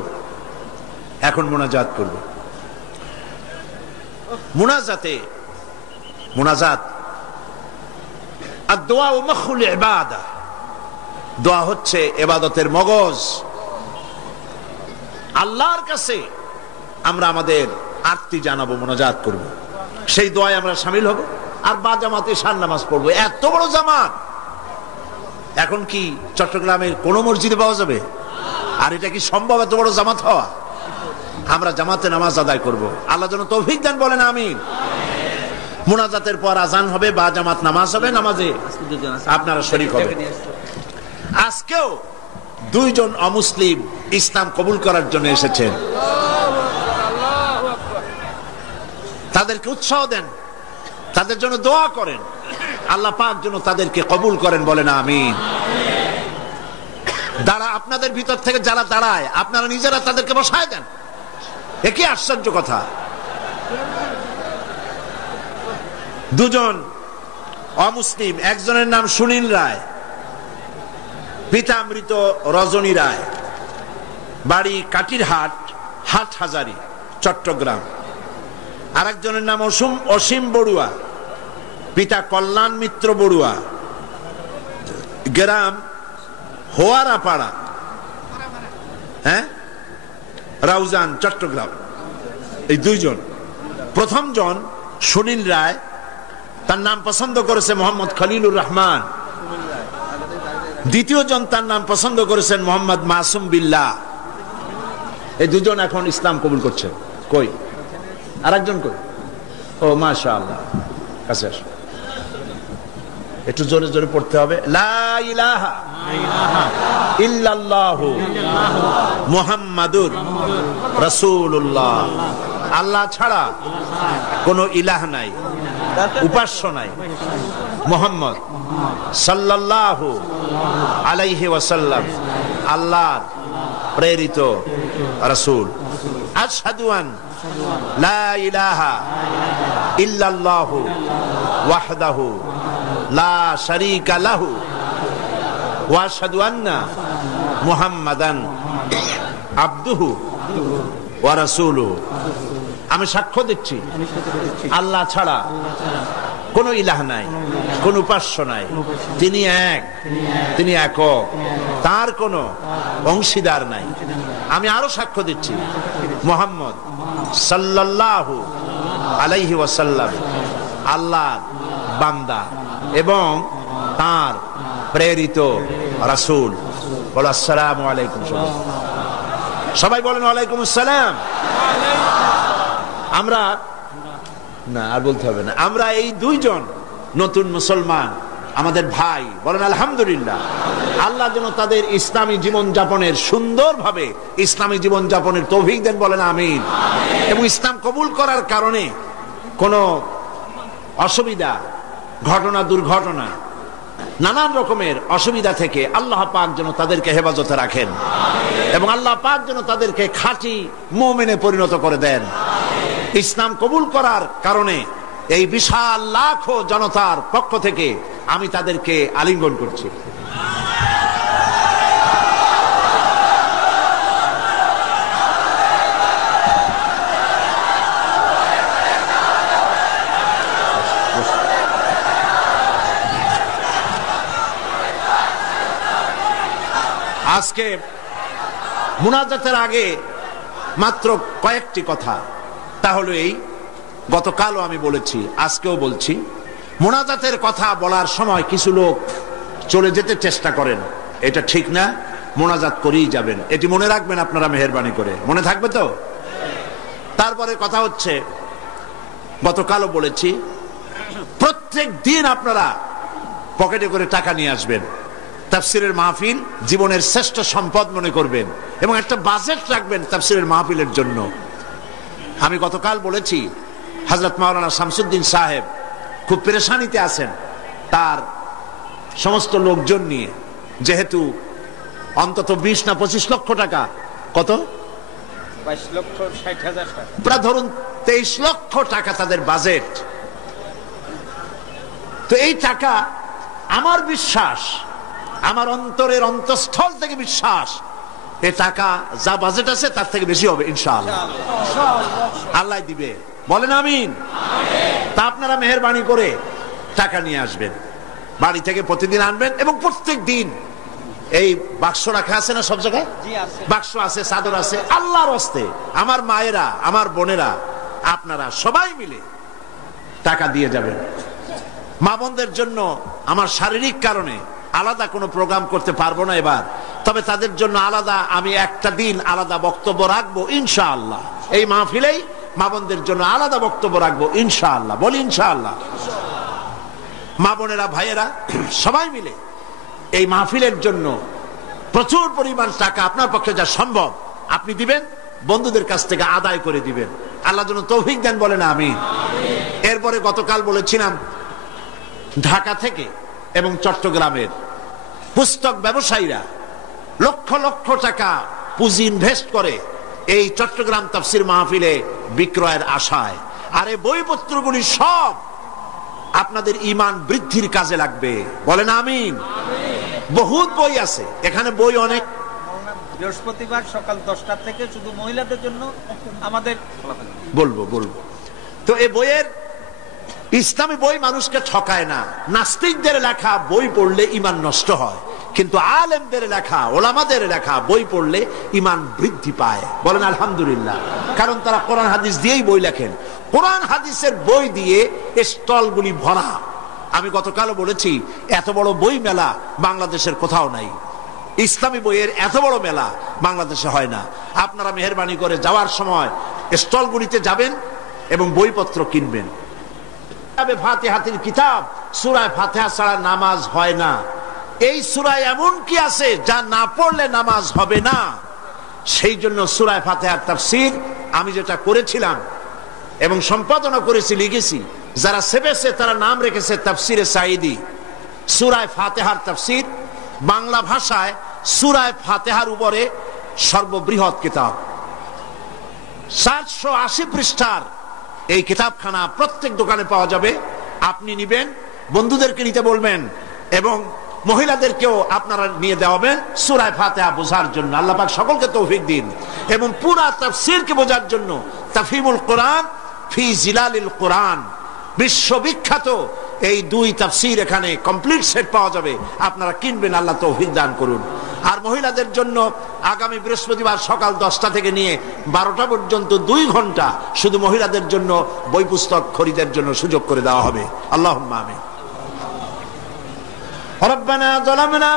এখন মোনাজাত করব। মোনাজাত আদ-দুআ ও মুখুল ইবাদা, দোয়া হচ্ছে ইবাদতের মগজ। আল্লাহর কাছে আমরা আমাদের আরতি জানাবো, মোনাজাত করব, সেই দোয়ায় আমরা শামিল হব আর বা জামাতে শান নামাজ পড়বো। এত বড় জামাত এখন কি চট্টগ্রামের কোন মসজিদে পাওয়া যাবে? আর এটা কি সম্ভব এত বড় জামাত হওয়া? আমরা জামাতে নামাজ আদায় করব, আল্লাহ যেন তৌফিক দেন, বলেন আমিন। মুনাজাতের পর আজান হবে বা জামাত নামাজ হবে, নামাজে আপনারা শরীক হবেন। আজকেও দুইজন অমুসলিম ইসলাম কবুল করার জন্য এসেছেন, তাদেরকে উৎসাহ দেন, তাদের জন্য দোয়া করেন, আল্লাহ পাক যেন তাদেরকে কবুল করেন, বলেন আমিন। আপনাদের ভিতর থেকে যারা দাঁড়ায় আপনারা নিজেরা তাদেরকে বসায় দেন, একই আশ্চর্য কথা। দুজন অমুসলিম, একজনের নাম সুনীল রায়, পিতা মৃত রজনী রায়, বাড়ি কাটিরহাট, হাটহাজারী, চট্টগ্রাম। আরেকজনের নাম অসীম বড়ুয়া, পিতা কল্যাণ মিত্র বড়ুয়া, গ্রাম হোয়ারাপাড়া, রাউজান, চট্টগ্রাম। এই দুইজন। প্রথম জন সুনীল রায়, তার নাম পছন্দ করেছে মোহাম্মদ খলিলুর রহমান। দ্বিতীয় জন তার নাম পছন্দ করেছেন মোহাম্মদ মাসুম বিল্লাহ। এই দুজন এখন ইসলাম কবুল করছেন। কই আরেকজন কই? ও মাশাআল্লাহ, কাছে আসো, একটু জোরে জোরে পড়তে হবে। লা ইলাহা ইল্লাল্লাহু মুহাম্মাদুর রাসূলুল্লাহ। আল্লাহ ছাড়া কোনো ইলাহ নাই, উপাস্য নাই। মুহাম্মদ সাল্লাল্লাহু আলাইহি ওয়াসাল্লাম আল্লাহর প্রেরিত রাসূল। আশহাদু আন লা ইলাহা ইল্লাল্লাহু ওয়াহদাহু লা শারীকা লাহু ওয়া আশহাদু আন্না মুহাম্মাদান আবদুহু ওয়া রাসূলুহু। আমি সাক্ষ্য দিচ্ছি আল্লাহ ছাড়া কোন ইলাহ নাই, কোন উপাস্য নাই। তিনি এক, তিনি একক, তার কোনো অংশীদার নাই। আমি আরো সাক্ষ্য দিচ্ছি মুহাম্মদ সাল্লাল্লাহু আলাইহি ওয়াসাল্লাম আল্লাহর বান্দা এবং তার প্রেরিত রাসূল। বলো আসসালামু আলাইকুম। সবাই বলেন ওয়ালাইকুম আসসালাম। আমরা না আর বলতে হবে না, আমরা এই দুইজন নতুন মুসলমান আমাদের ভাই, বলেন আলহামদুলিল্লাহ। আল্লাহ যেন তাদের ইসলামী জীবন যাপনের, সুন্দরভাবে ইসলামী জীবন যাপনের তৌফিক দেন, বলেন আমিন। এবং ইসলাম কবুল করার কারণে কোনো অসুবিধা, ঘটনা, দুর্ঘটনা, নানান রকমের অসুবিধা থেকে আল্লাহ পাক যেন তাদেরকে হেফাজতে রাখেন এবং আল্লাহ পাক যেন তাদেরকে খাঁটি মুমিনে পরিণত করে দেন। ইসলাম কবুল করার কারণে এই বিশাল লাখো জনতার পক্ষ থেকে আমি তাদেরকে আলিঙ্গন করছি। আজকে মুনাজাতের আগে মাত্র কয়েকটি কথা, তাহলে এই গতকালও আমি বলেছি, আজকেও বলছি, মুনাজাতের কথা বলার সময় কিছু লোক চলে যেতে চেষ্টা করেন, এটা ঠিক না। মুনাজাত করেই যাবেন, এটি মনে রাখবেন আপনারা মেহেরবানি করে। মনে থাকবে তো? তারপরে কথা হচ্ছে, গতকালও বলেছি, প্রত্যেক দিন আপনারা পকেটে করে টাকা নিয়ে আসবেন। তাফসিরের মাহফিল জীবনের শ্রেষ্ঠ সম্পদ মনে করবেন এবং একটা বাজেট রাখবেন তাফসিরের মাহফিলের জন্য। আমি গতকাল বলেছি হযরত মাওলানা শামসুদ্দিন সাহেব খুব পেরেশানিতে আছেন তার সমস্ত লোকজন নিয়ে, যেহেতু অন্তত 20 না 25 লক্ষ টাকা, কত 22,60,000 টাকা, প্রায় ধরুন 23 লক্ষ টাকা তাদের বাজেট। তো এই টাকা, আমার বিশ্বাস, আমার অন্তরের অন্তঃস্থল থেকে বিশ্বাস, এই টাকা যা বাজেট আছে তার থেকে বেশি হবে ইনশাআল্লাহ। আল্লাহ দিবে, বলেন আমিন। তা আপনারা মেহেরবানি করে টাকা নিয়ে আসবেন, বাড়ি থেকে প্রতিদিন আনবেন এবং প্রত্যেক দিন এই বাক্স রাখা আছে না সব জায়গায়, বাক্স আছে, চাদর আছে, আল্লাহর হস্তে আমার মায়েরা, আমার বোনেরা, আপনারা সবাই মিলে টাকা দিয়ে যাবেন। মা বোনদের জন্য আমার শারীরিক কারণে আলাদা কোনো প্রোগ্রাম করতে পারবো না এবার, তবে তাদের জন্য আলাদা আমি একটা দিন আলাদা বক্তব্য রাখবো ইনশাআল্লাহ। এই মাহফিলেই মা বোনদের জন্য আলাদা বক্তব্য রাখবো ইনশাআল্লাহ, বলি ইনশাআল্লাহ। মা বোনেরা, ভাইয়েরা সবাই মিলে এই মাহফিলের জন্য প্রচুর পরিমাণ টাকা আপনার পক্ষে যা সম্ভব আপনি দিবেন, বন্ধুদের কাছ থেকে আদায় করে দিবেন। আল্লাহ যেন তৌফিক দেন, বলেন আমিন। এরপরে গতকাল বলেছিলাম ঢাকা থেকে এবং চট্টগ্রামের পুস্তক ব্যবসায়ীরা লক্ষ লক্ষ টাকা পুঁজি ইনভেস্ট করে এই চট্টগ্রাম তাফসীর মাহফিলে বিক্রয়ের আশায়। আর এই বইপত্রগুলি সব আপনাদের ঈমান বৃদ্ধির কাজে লাগবে, বলেন আমিন। বহুত বই আছে এখানে, বই অনেক। বৃহস্পতিবার সকাল 10টা থেকে শুধু মহিলাদের জন্য আমাদের বলবো। তো এই বইয়ের, ইসলামী বই মানুষকে ঠকায় না। নাস্তিকদের লেখা বই পড়লে ঈমান নষ্ট হয়, কিন্তু আলেমদের লেখা, ওলামাদের লেখা বই পড়লে ঈমান বৃদ্ধি পায়, বলেন আলহামদুলিল্লাহ। কারণ তারা কোরআন হাদিস দিয়েই বই লেখেন, কোরআন হাদিসের বই দিয়ে স্টলগুলি ভরা। আমি গতকালও বলেছি এত বড় বই মেলা বাংলাদেশের কোথাও নাই, ইসলামী বইয়ের এত বড় মেলা বাংলাদেশে হয় না। আপনারা মেহেরবানি করে যাওয়ার সময় স্টলগুলিতে যাবেন এবং বইপত্র কিনবেন। ফাতিহাতুল কিতাব, সূরা ফাতিহা ছাড়া নামাজ হয় না। এই সূরায় এমন কি আছে যা না পড়লে নামাজ হবে না? সেই জন্য সূরা ফাতিহার তাফসীর আমি যেটা করেছিলাম এবং সম্পাদনা করেছি, লিখেছি, যারা সেবেছে তারা নাম রেখেছে তাফসীরে সাঈদী। সূরা ফাতিহার তাফসীর বাংলা ভাষায় সূরা ফাতিহার উপরে সর্ববৃহৎ কিতাব, 780 পৃষ্ঠার এই কিতাবখানা প্রত্যেক দোকানে পাওয়া যাবে। আপনি নিবেন, বন্ধুদেরকে নিতে বলবেন এবং মহিলাদেরকেও আপনারা নিয়ে দেওয়াবেন সূরা ফাতিহা বোঝার জন্য। আল্লাহ পাক সকলকে তৌফিক দিন। এবং পুরা তাফসীরকে বোঝার জন্য তাফহিমুল কোরআন ফি জিলালিল কোরআন, বিশ্ববিখ্যাত এই 2 তাফসীর এখানে কমপ্লিট সেট পাওয়া যাবে, আপনারা কিনবেন, আল্লাহ তৌফিক দান করুন। আর মহিলাদের জন্য আগামী বৃহস্পতিবার সকাল 10টা থেকে নিয়ে 12টা পর্যন্ত 2 ঘন্টা শুধু মহিলাদের জন্য বই পুস্তক খরিদের জন্য সুযোগ করে দেওয়া হবে। আল্লাহুম্মা আমিন। রব্বানা যালামনা